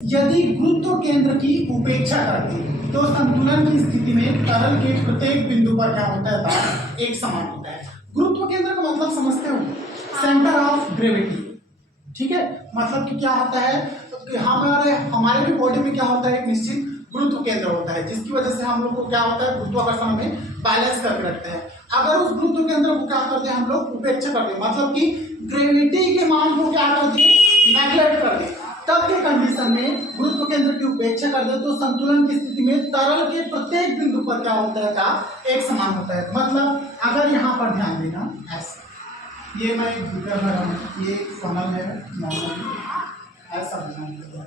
यदि गुरुत्व केंद्र की उपेक्षा करते हैं तो संतुलन की स्थिति में तरल के प्रत्येक बिंदु पर क्या होता है, दाब एक समान होता है। गुरुत्व केंद्र का मतलब समझते हो, सेंटर ऑफ ग्रेविटी। ठीक है, मतलब कि क्या होता है, तो हमारे भी बॉडी में क्या होता है, एक निश्चित गुरुत्व केंद्र होता है, जिसकी वजह से हम लोग को क्या होता है, गुरुत्वाकर्षण में बैलेंस करके रखते हैं। अगर उस गुरुत्व केंद्र को क्या करते हैं, हम लोग उपेक्षा करते हैं, मतलब कि ग्रेविटी के मान को क्या कर दिए, नेग्लेक्ट कर दिए, तब के कंडीशन में गुरुत्व केंद्र की उपेक्षा कर दे तो संतुलन की स्थिति में तरल के प्रत्येक बिंदु पर क्या होता है, का एक समान होता है। मतलब अगर यहाँ पर ध्यान देना, ऐसा ये मैं बीकर भरा हूँ, ये फनल है, नॉर्मल ऐसा बना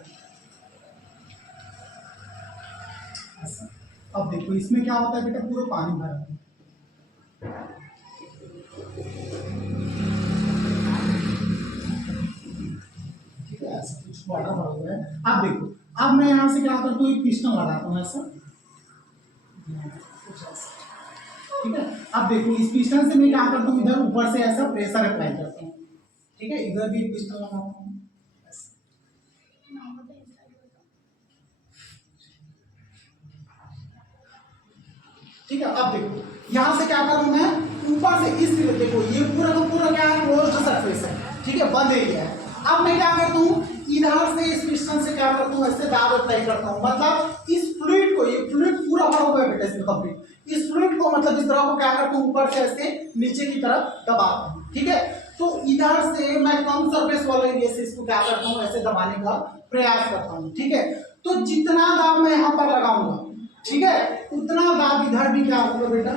ऐसा। अब देखो इसमें क्या होता है बेटा, पूरा पानी भरा है, कुछ वाटर भरा हुआ है। अब देखो, अब मैं यहाँ से क्या करता हूँ, एक पिस्टन लगाता हूँ ऐसा, ठीक है। अब देखो इस पिस्टन से मैं क्या करता हूँ, इधर ऊपर से ऐसा प्रेशर अप्लाई करता हूँ, ठीक है। इधर भी एक पिस्टन लगाता हूँ, ठीक है। अब देखो यहाँ से क्या करूँ मैं, ऊपर से इस, देखो ये पूरा का पूरा क्या है, क्लोज्ड सरफेस है, ठीक है, बंद एरिया है। अब मैं क्या करता हूँ, इधर से इस पिस्टन से क्या करता हूँ, ऐसे दाब अप्लाई करता हूँ, मतलब इस फ्लूइड को, ये फ्लूइड पूरा भरा हुआ है बेटा इसमें कंप्लीट, इस फ्लूइड को मतलब इस तरह को क्या करता हूँ, ऊपर से ऐसे नीचे की तरफ दबाता हूँ, ठीक है। तो इधर से मैं कम सरफेस वाले एरिया से इसको क्या करता हूँ, ऐसे दबाने का प्रयास करता हूँ, ठीक है। तो जितना दाब मैं यहाँ पर लगाऊंगा, ठीक है, उतना दाब इधर भी क्या होगा बेटा,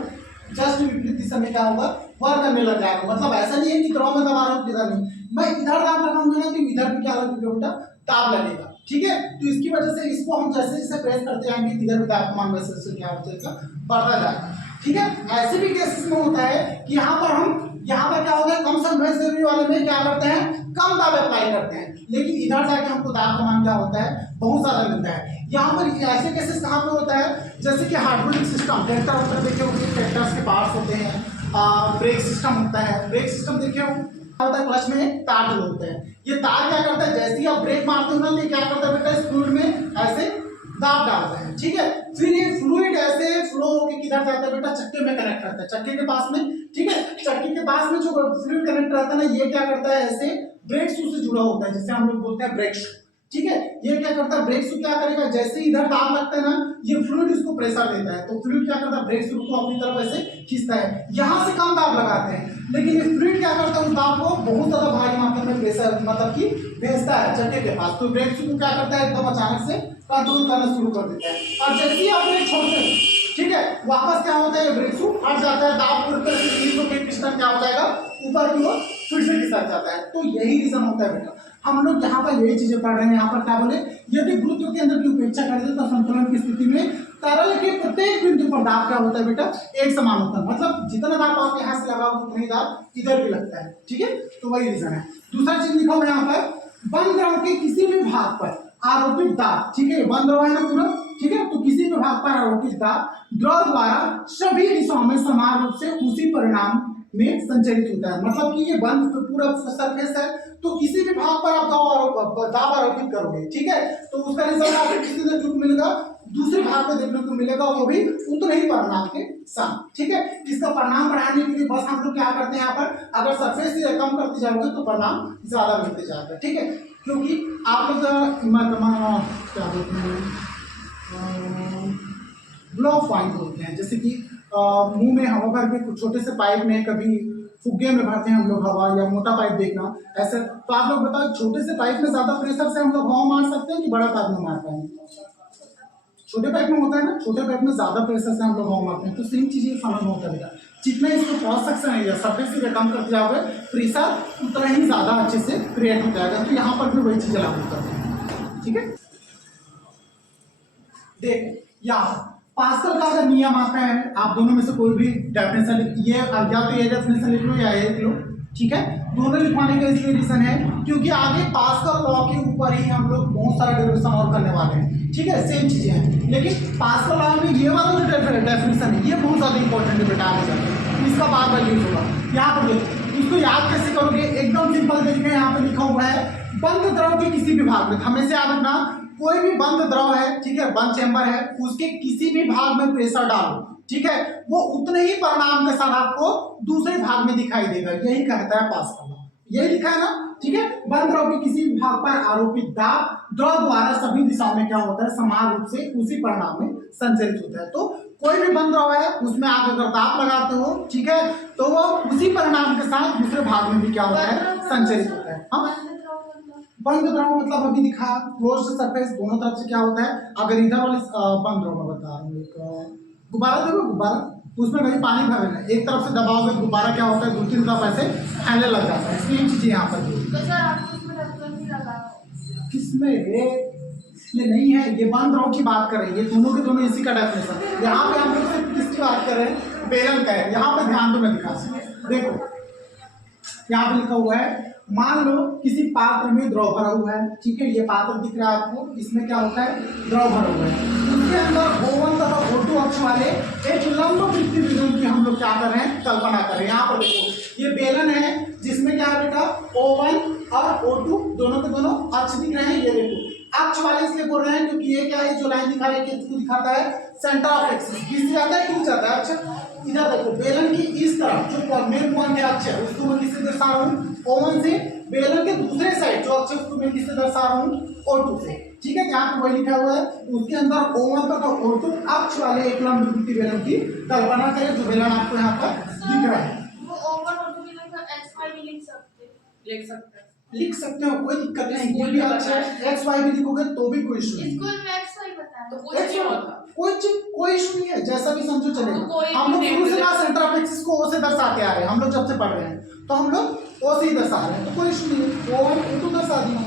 जस्ट विपरीत दिशा में क्या होगा, वर्क करने लग जाएगा। मतलब ऐसा नहीं है कि इधर में दबा रहा हूँ, इधर नहीं, मैं इधर दाब लगाऊंगा ना तो इधर भी क्या लगेगा बेटा, दाब लगेगा, ठीक है। तो इसकी वजह से इसको हम जैसे जैसे प्रेस करते जाएंगे, इधर भी तापमान वैसे क्या हो जाएगा, बढ़ता जाएगा, ठीक है। ऐसे भी केसेस में होता है कि यहाँ पर क्या होता है, कम सरफेस एरिया वाले में क्या करते हैं, कम दाब अप्लाई करते हैं, लेकिन इधर जाके हमको दाब का मान क्या होता है, बहुत ज्यादा मिलता है। यहाँ पर ऐसे केसेस कहाँ पे होता है, जैसे कि हाइड्रोलिक सिस्टम, ट्रैक्टर वगैरह देखे होंगे, ट्रैक्टर्स के पार्ट्स होते हैं, ब्रेक सिस्टम होता है, ब्रेक सिस्टम देखे होता है, क्लच में तार जो होते हैं, ये तार क्या करता है, जैसे ही आप ब्रेक मारते हो ना, ये क्या करता है बेटा, इस फ्लूइड में ऐसे दाब डालते हैं, ठीक है। फिर ये फ्लूइड ऐसे फ्लो होकर किधर जाता है बेटा, चक्के में कनेक्ट रहता है, चक्के के पास में, ठीक है। चक्के के पास में जो फ्लूइड कनेक्ट रहता है ना, ये क्या करता है, ऐसे ब्रेक शू से जुड़ा होता है, जिसे हम लोग बोलते हैं ब्रेक शू, ठीक है। ये क्या करता है, ब्रेक शू क्या करेगा, जैसे ही इधर दाब लगता है ना, ये फ्लूइड इसको प्रेशर देता है, तो फ्लूइड क्या करता है, ब्रेक शू को अपनी तरफ ऐसे खींचता है, यहाँ से कम दाब लगाते हैं, लेकिन ये फ्लूइड क्या करता है, उस दाब को बहुत ज्यादा भारी मात्रा में प्रेशर मतलब कि भेजता है चक्के के पास, तो ब्रेक शू को क्या करता है, एकदम अचानक से कंट्रोल करना शुरू कर देता है, और जैसे ही आप ब्रेक छोड़ते हैं, ठीक है, वापस क्या होता है, ब्रेक शू हट जाता है, दाब पूरी से पिस्टन क्या हो जाएगा, ऊपर की ओर फिर से खिसक जाता है। तो यही रीजन होता है बेटा, हम लोग यहाँ पर यही चीजें पढ़ रहे हैं। यहाँ पर क्या बोले, यदि गुरुत्व केंद्र की उपेक्षा करें तो संतुलन की स्थिति में तरल के प्रत्येक बिंदु पर दाब क्या होता है बेटा, एक समान होता है, मतलब जितना दाब आप यहाँ से लगाओगे उतना ही दाब इधर भी लगता है, ठीक है। तो वही रीजन है। दूसरा चीज लिखा हुआ यहाँ पर, बंद द्रव के किसी भी भाग पर आरोपित दाब, ठीक है, बंद द्रव है ना पूरा, ठीक है, तो किसी भी भाग पर आरोपित दाब द्रव द्वारा सभी दिशाओं में समान रूप से उसी परिणाम में संचरित होता है। मतलब कि ये बंद पूरा सरफेस है, तो किसी भी भाग पर आप दाब आरोपित करोगे, ठीक है, तो उसका रिजल्ट आपको किसी से जो मिलेगा, दूसरे भाग में देखने को मिलेगा, वो भी उतने ही परिणाम के साथ, ठीक है। इसका परिणाम बढ़ाने के लिए बस हम लोग क्या करते हैं, यहाँ पर अगर सरफेस से कम करते जाओगे तो परिणाम ज्यादा मिलते जाएगा, ठीक है। क्योंकि आप लोग क्या बोलते हैं, ब्लॉक पॉइंट होते हैं, जैसे कि मुंह में हवा भर के कुछ छोटे से पाइप में कभी फुग्गे में भरते हैं हम लोग हवा, या मोटा पाइप देखना ऐसे, तो आप लोग बताओ छोटे से पाइप में ज्यादा प्रेशर से हम लोग हवा मार सकते हैं कि बड़ा पाइप में मार पाएंगे, छोटे पाइप में होता है ना, छोटे पाइप में ज्यादा प्रेशर से हम लोग हवा मारते हैं। तो सेम चीज ये समझ में होता है, जितना इसको क्रॉस सेक्शन एरिया सरफेस से कम करते जाओगे, प्रेशर उतना ही ज्यादा अच्छे से क्रिएट हो जाएगा। तो यहाँ पर भी वही चीज लागू करते हैं, ठीक है। देख यहाँ पास्कल का अगर नियम आता है, आप दोनों में से कोई भी डेफिनेशन, ये या तो ये डेफिनेशन लिख लो या ये लिख लो, ठीक है। दोनों लिखवाने का इसलिए रीजन है क्योंकि आगे पास्कल लॉ के ऊपर ही हम लोग बहुत सारा डेरिवेशन और करने वाले हैं, ठीक है, सेम चीजें हैं। लेकिन पास्कल लॉ में ये वाला जो डेफिनेशन है, ये बहुत ज्यादा इंपॉर्टेंट है बेटा, आगे जाकर इसका बार बार यूज होगा। यहाँ पर देखो, इसको याद कैसे करोगे, एकदम सिंपल तरीके यहाँ पे लिखा हुआ है, बंद द्रव के किसी भी भाग में, हमेशा याद रखना कोई भी बंद द्रव है, ठीक है, बंद चेंबर है, उसके किसी भी भाग में प्रेशर डालो, ठीक है, वो उतने ही परिणाम के साथ आपको दूसरे भाग में दिखाई देगा। यही कहता है पास्कल लॉ, यही लिखा है ना, ठीक है। बंद द्रव के किसी भी भाग पर आरोपित दाब द्रव द्वारा सभी दिशाओं में क्या होता है, समान रूप से उसी परिणाम में संचरित होता है। तो कोई भी बंद द्रव है उसमें आप अगर दाब लगाते हो, ठीक है, तो वो उसी परिणाम के साथ दूसरे भाग में भी क्या होता है, संचरित होता है। हाँ, बंद द्रव मतलब अभी दिखा क्लोज्ड सरफेस, दोनों तरफ से क्या होता है। अगर इधर वाले बंद द्रव में बता रहा हूँ, एक गुब्बारा देखो, गुब्बारा, उसमें कहीं पानी भरे ना, एक तरफ से दबाओगे गुब्बारा क्या होता है, दूसरी तरफ ऐसे फैलने लग जाता है। सेम चीजें यहाँ पर किसमें ये नहीं है, ये बंद द्रव की बात कर रहे हैं, ये दोनों के दोनों इसी का डेफिनेशन। यहाँ पे हम लोग किसकी बात कर रहे हैं, बेलन का है। यहाँ पे ध्यान दो, मैं दिखा देखो, यहाँ पे लिखा हुआ है, मान लो किसी पात्र में द्रव भरा हुआ है, ठीक है, ये पात्र दिख रहा है आपको, इसमें क्या होता है, द्रव भरा हुआ है, उसके अंदर O1 तथा O2 अक्ष वाले एक लंब वृत्तीय विभव की हम लोग क्या कर रहे हैं, कल्पना कर रहे हैं। यहाँ पर देखो, ये बेलन है जिसमें क्या है बेटा, O1 और O2 दोनों के दोनों अक्ष दिख रहे हैं। ये देखो अक्ष वाले इसलिए बोल रहे हैं क्योंकि ये क्या है, जो लाइन दिखा रहे हैं इसको दिखाता है सेंटर ऑफ एक्सिस, किस जाता है, क्यों जाता है। अच्छा इधर देखो, बेलन की इस तरफ जो मेन पॉइंट है अक्ष है, उसको मैं किससे दर्शा रहा हूँ, O1 से। बेलन के दूसरे साइड जो अक्ष है उसको मैं किससे दर्शा रहा हूँ, O2 से, ठीक है। यहाँ पे वही लिखा हुआ है, उसके अंदर O1 तथा O2 अक्ष वाले एक लंब वृत्तीय बेलन की कल्पना करें, जो बेलन आपको यहाँ पर दिख रहा है। वो O1 और O2 की जगह XY भी लिख सकते हो, कोई दिक्कत नहीं, कोई भी अक्ष है एक्स वाई भी लिखोगे तो भी कोई इशू नहीं। स्कूल में XY बताया तो कोई इशू नहीं है, जैसा भी समझो चलेगा। हम लोग शुरू से ना सेंटर ऑफ एक्सिस को ओ से दर्शाते आ रहे हैं, हम लोग जब से पढ़ रहे हैं तो हम लोग ओ से ही दर्शा रहे हैं, तो कोई इशू नहीं है, O1 O2 दर्शा दिया,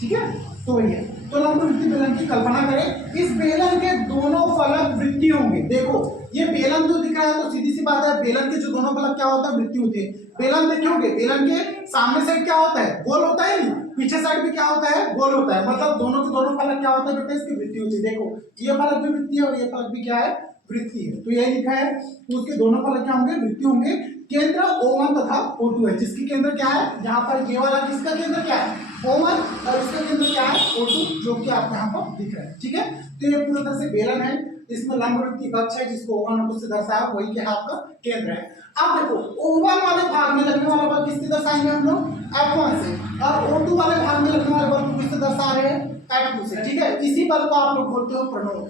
ठीक है। तो वही है, तो लंब वृत्तीय बेलन की कल्पना करें, इस बेलन के दोनों फलक वृत्तीय होंगे। देखो ये बेलन जो दिख रहा है, तो सीधी सी बात है, बेलन के जो दोनों फलक क्या होता है, वृत्तीय होते हैं। बेलन देखोगे, बेलन के सामने साइड क्या होता है, गोल होता है, नहीं पीछे साइड भी क्या होता है, गोल होता है, मतलब दोनों के दोनों फलक क्या होता है बेटा, इसकी वृत्तीय होती है। देखो ये फलक भी वृत्तीय है और ये फलक भी क्या है, वृत्तीय है। तो यही लिखा है, उसके दोनों फलक क्या होंगे, वृत्तीय होंगे। केंद्र O1 तथा O2 है, जिसकी केंद्र क्या है, यहाँ पर ये वाला किसका केंद्र क्या है, O1, और इसका केंद्र क्या है, O2, जो कि आपको यहाँ पर दिख रहा है, ठीक है। तो ये पूरी तरह से बेलन है, इसमें लंब वृत्तीय कक्ष है जिसको O1 और O2 से दर्शाया, वही क्या है आपका केंद्र है। अब देखो O1 वाले भाग में लगने वाला बल किससे दर्शाएंगे हम लोग, F1 से, और O2 वाले भाग में लगने वाले बल को किससे दर्शा रहे हैं, F2 से, ठीक है। इसी बल को आप लोग बोलते हो प्रणोद,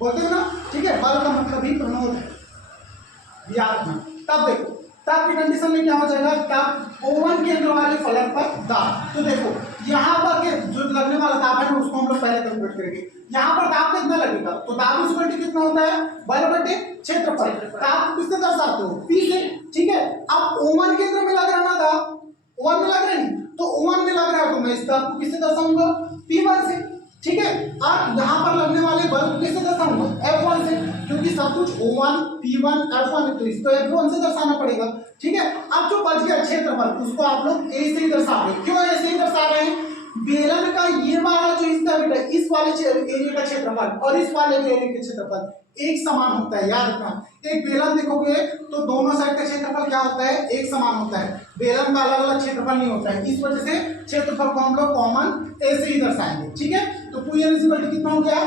बोलते हो ना, ठीक है, बल का मतलब ही प्रणोद है, याद रखना। तब देखो तब की कंडीशन में क्या हो जाएगा, तब O1 केंद्र वाले फलक पर दाब, तो देखो यहाँ पर के जो लगने वाला दाब है उसको हम लोग पहले कैलकुलेट करेंगे। यहाँ पर दाब कितना लगेगा, तो दाब इस बटे कितना होता है, बल बटे क्षेत्रफल। दाब किससे दर्शाते हो, P से, ठीक है। अब O1 केंद्र में लग रहा ना दाब, O1 में लग रहा है, तो O1 में लग रहा है तो मैं इस दाब को किससे दर्शाऊंगा, P1 से, ठीक है। और यहाँ पर लगने वाले बल को किससे दर्शाऊंगा, F1 से, क्योंकि सब कुछ O1 P1 F1 है, तो इसको F1 से दर्शाना पड़ेगा, ठीक है। अब जो बच गया क्षेत्रफल उसको आप लोग A से ही दर्शा रहे हैं। क्यों A से ही दर्शा रहे हैं, बेलन का ये वाला जो हिस्सा है, इस वाले एरिया का क्षेत्रफल और इस वाले एरिया का क्षेत्रफल एक समान होता है, याद रखना। एक बेलन देखोगे तो दोनों साइड का क्षेत्रफल क्या होता है, एक समान होता है, बेलन का अलग अलग क्षेत्रफल नहीं होता है। इस वजह से क्षेत्रफल को हम लोग कॉमन A से ही दर्शाएंगे, ठीक है। तो P कितना हो गया,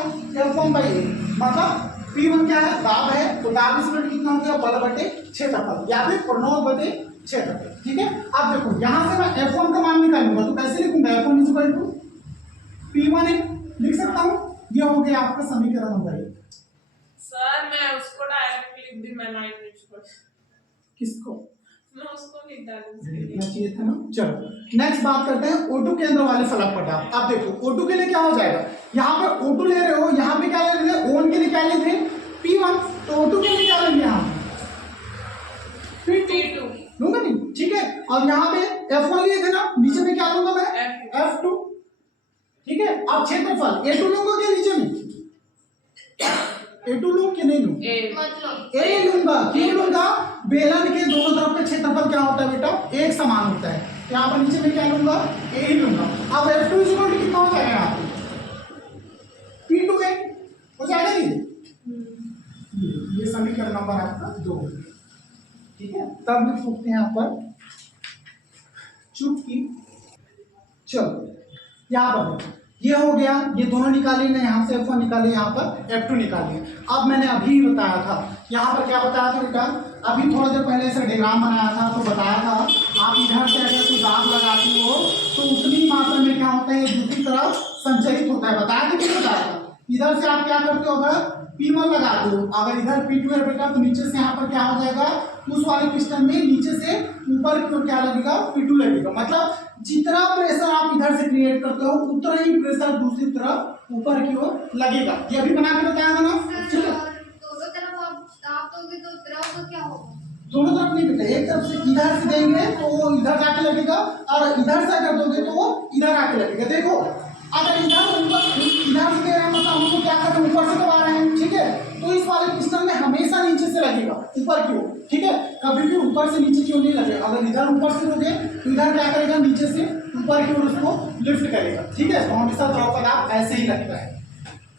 F1/A, मतलब P1 क्या है, दाब है, तो दाब इक्वल कितना हो गया, बल बटे क्षेत्रफल, या फिर प्रणोद बटे क्षेत्रफल, ठीक है। अब देखो यहाँ से मैं F1 का मान निकालूंगा, तो कैसे लिखूंगा, F1 = P1 लिख सकता हूँ। ये हो गया आपका समीकरण नंबर 1। सर मैं उसको डायरेक्ट लिख दी, मैं 9 को किसको, मैं उसको लिख लिखना चाहिए था ना। चलो नेक्स्ट बात करते हैं O2 केंद्र वाले फलक पर दाब। अब देखो O2 के लिए क्या हो जाएगा, यहाँ पर O2 ले रहे हो, यहाँ पे क्या ले रहे हैं, O1 के लिए क्या ले रहे हैं, P1, तो O2 के लिए क्या लेंगे, यहाँ P2 लूंगा नहीं, ठीक है। और यहाँ पे F1 लिए थे ना, नीचे में क्या लूंगा मैं, F2, ठीक है। अब क्षेत्रफल A2 लूंगा क्या, नीचे में A2 लूं कि नहीं लूं, A लूंगा। क्यों लूंगा, बेलन के दोनों तरफ का क्षेत्रफल क्या होता है बेटा, एक समान होता है। यहाँ पर नीचे में क्या लूंगा, A ही लूंगा। अब F2 कितना हो जाएगा, यहाँ पे P2A हो जाएगा नहीं, ये समीकरण नंबर आपका 2, ठीक है। तब लिख सकते हैं यहाँ पर चुटकी। चलो यहाँ पर ये हो गया, ये दोनों निकालिए ना, यहाँ से F1 निकालिए, यहाँ पर F2 निकालिए। अब मैंने अभी बताया था, यहाँ पर क्या बताया था बेटा, अभी थोड़ा देर पहले से डायग्राम बनाया था तो बताया था आप इधर से अगर कोई दाब लगाते हो तो उतनी मात्रा में क्या होता है दूसरी तरफ संचरित होता है। बताया था कि बताया था। इधर से आप क्या करते हो, अगर P1 लगाते हो, अगर इधर P2 है बेटा तो नीचे से यहाँ पर क्या हो जाएगा, उस वाले पिस्टन में नीचे से ऊपर की ओर क्या लगेगा, P2 लगेगा। मतलब जितना प्रेशर आप इधर से क्रिएट करते हो उतना ही प्रेशर दूसरी तरफ ऊपर की ओर लगेगा। ये अभी बना के बताया था ना। ठीक है, दोनों तरफ आप दाब दोगे तो द्रव का क्या होगा? दोनों तरफ नहीं बेटा, एक तरफ से इधर से देंगे तो वो इधर जाके लगेगा और इधर से अगर दोगे तो वो इधर आके लगेगा। देखो अगर इधर से दे रहे हैं मतलब हमको क्या कर रहे हैं, ऊपर से दबा रहे हैं। ठीक है, तो इस वाले पिस्टन में हमेशा नीचे से लगेगा ऊपर की ओर। ठीक है, कभी भी ऊपर से नीचे की ओर नहीं लगेगा। अगर इधर ऊपर से दोगे तो इधर क्या करेगा, नीचे से ऊपर की ओर उसको लिफ्ट करेगा। ठीक है, तो हमेशा द्रव पदार्थ ऐसे ही लगता है।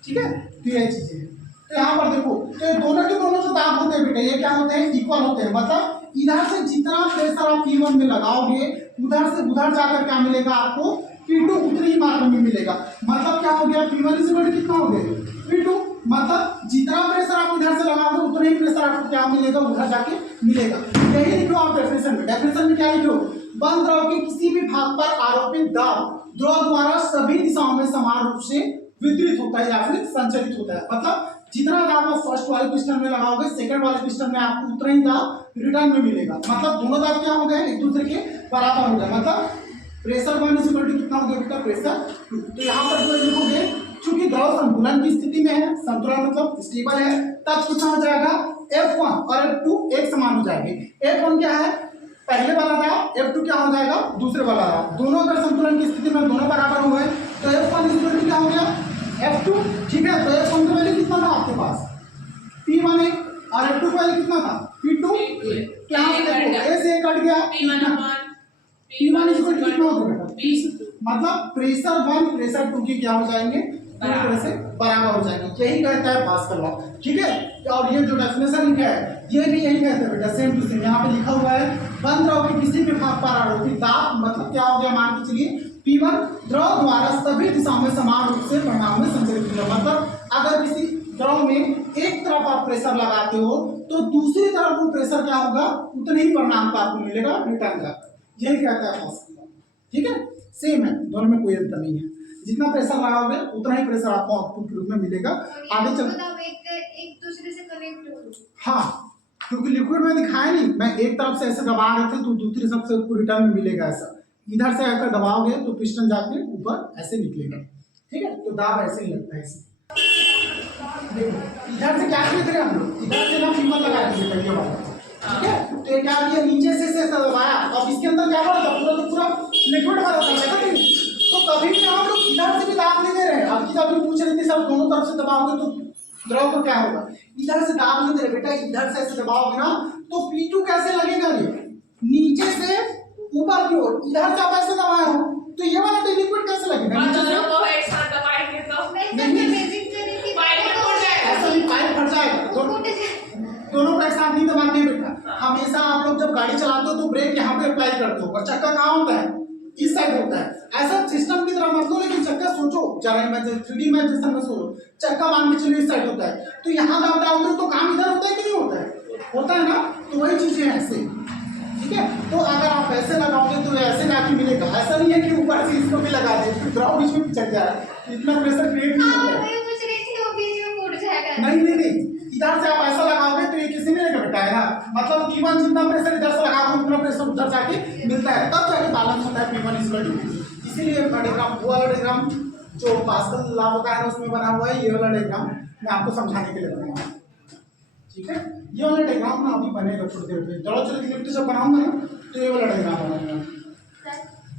ठीक है, तो ये चीजें हैं। तो यहाँ पर देखो, तो दोनों के दोनों जो दाब होते हैं बेटा ये क्या होते हैं, इक्वल होते हैं। मतलब इधर से जितना प्रेशर आप P1 में लगाओगे उधर से उधर जाकर क्या मिलेगा आपको, P2 उतनी ही मात्रा में मिलेगा। मतलब क्या हो गया, P1 कितना हो गया, P2। मतलब जितना प्रेशर आप इधर से लगाओगे उतना ही प्रेशर आपको क्या मिलेगा, उधर जाके मिलेगा। यही लिखो आप डेफिनेशन में। डेफिनेशन में क्या लिखो, बंद द्रव के किसी भी भाग पर आरोपित दाब द्रव द्वारा सभी दिशाओं में समान रूप से वितरित होता है या फिर संचरित होता है। मतलब जितना दाब आप फर्स्ट वाले पिस्टन में लगाओगे सेकंड वाले पिस्टन में आपको उतना ही दाब रिटर्न में मिलेगा। मतलब दोनों दाब क्या हो गए, एक दूसरे के बराबर हो गए। मतलब प्रेशर 1 कितना हो गया बेटा, प्रेशर 2। तो यहाँ पर जो लिखोगे, चूंकि द्रव संतुलन की स्थिति में है, संतुलन मतलब स्टेबल है, तब कितना हो जाएगा, F1 और F2 एक समान हो जाएंगे। F1 क्या है, पहले वाला दाब, F2 क्या हो जाएगा, दूसरे वाला दाब। दोनों अगर संतुलन की स्थिति में दोनों बराबर हो गए तो F1 क्या हो गया, F2। ठीक है, तो F1 का वैल्यू कितना था आपके पास, P1 है, और F2 का वैल्यू कितना था, P2। क्या देखो, ऐसे कट गया, P1 कितना हो गया बेटा, मतलब प्रेशर 1 प्रेशर 2 की क्या हो जाएंगे, तरह से बराबर हो जाएंगे। यही कहता है पास्कल लॉ। ठीक है, और ये जो डेफिनेशन लिखा है ये भी यही कहता है बेटा, सेम टू सेम। यहाँ पे लिखा हुआ है, बंद द्रव के किसी भी भाग पर आरोपित दाब, मतलब क्या हो गया, मान के चलिए P1 द्रव द्वारा सभी दिशाओं में समान रूप से परिणाम में संचरित होगा। मतलब अगर किसी द्रव में एक तरफ आप प्रेशर लगाते हो तो दूसरी तरफ वो प्रेशर क्या होगा, उतने ही परिणाम का आपको मिलेगा रिटर्न का। यही कहता है पास्कल लॉ। ठीक है, सेम है, दोनों में कोई अंतर नहीं है। जितना प्रेशर लगाओगे उतना ही प्रेशर आपको आउटपुट के रूप में मिलेगा। आगे चल एक दूसरे से कनेक्ट हो, हाँ, क्योंकि लिक्विड में दिखाया नहीं, मैं एक तरफ से ऐसे दबा रहे थे तो दूसरी तरफ से आपको रिटर्न में मिलेगा ऐसा। इधर से अगर दबाओगे तो पिस्टन जाके ऊपर ऐसे निकलेगा। ठीक है, तो दाब ऐसे ही लगता है ऐसे। देखो इधर से क्या लिख रहे हैं हम लोग, इधर से ना P1 लगाया थे ये वाला। ठीक है, तो ये क्या किया, नीचे से दबाया और इसके अंदर क्या भरा था, पूरा लिक्विड भरा था। तो कभी भी हम लोग इधर से भी दाब नहीं दे रहे हैं। अब अभी पूछ रहे थे सब दोनों तरफ से दबाओगे तो द्रव को क्या होगा, इधर से दाब नहीं दे रहे बेटा, इधर से ऐसे दबाओगे ना तो P2 कैसे लगेगा, ये नीचे से ऊपर की ओर। इधर से आप ऐसे दबाए हो तो ये वाला लिक्विड कैसे लगेगा, पाइप फट जाएगा। दोनों को एक साथ नहीं दबाते बेटा। हमेशा आप लोग जब गाड़ी चलाते हो तो ब्रेक यहाँ पे अप्लाई करते हो और चक्का कहाँ होता है, इस साइड होता है। ऐसा सिस्टम की तरह मत लो, लेकिन चक्का सोचो जरा, इमेजिन 3D इमेजिनेशन में सोचो, चक्का मान के चलिए इस साइड होता है तो यहाँ दाब डालते हो तो काम इधर होता है कि नहीं होता है, होता है ना। तो वही चीजें हैं ऐसे। ठीक है, तो अगर आप ऐसे लगाओगे तो ऐसे जाके मिलेगा। ऐसा नहीं है कि ऊपर से इसको भी लगा दे फिर द्रव बीच में चल जाए, इतना प्रेशर क्रिएट नहीं होता है। नहीं, इधर से आप ऐसा लगाओगे तो ये किसी ने नहीं घटाएगा। मतलब P1 जितना प्रेशर इधर से लगाओगे उतना प्रेशर उधर जाके मिलता है, तब जाके बैलेंस होता है P1। इसीलिए डायग्राम, वो वाला डायग्राम जो पास्कल लॉ बताया है उसमें बना हुआ है, ये वाला डायग्राम मैं आपको समझाने के लिए बनाया। ठीक है, ये वाला डायग्राम ना अभी बनेगा थोड़ी देर में, जब बनाऊंगा ना तो ये वाला डायग्राम बनेगा।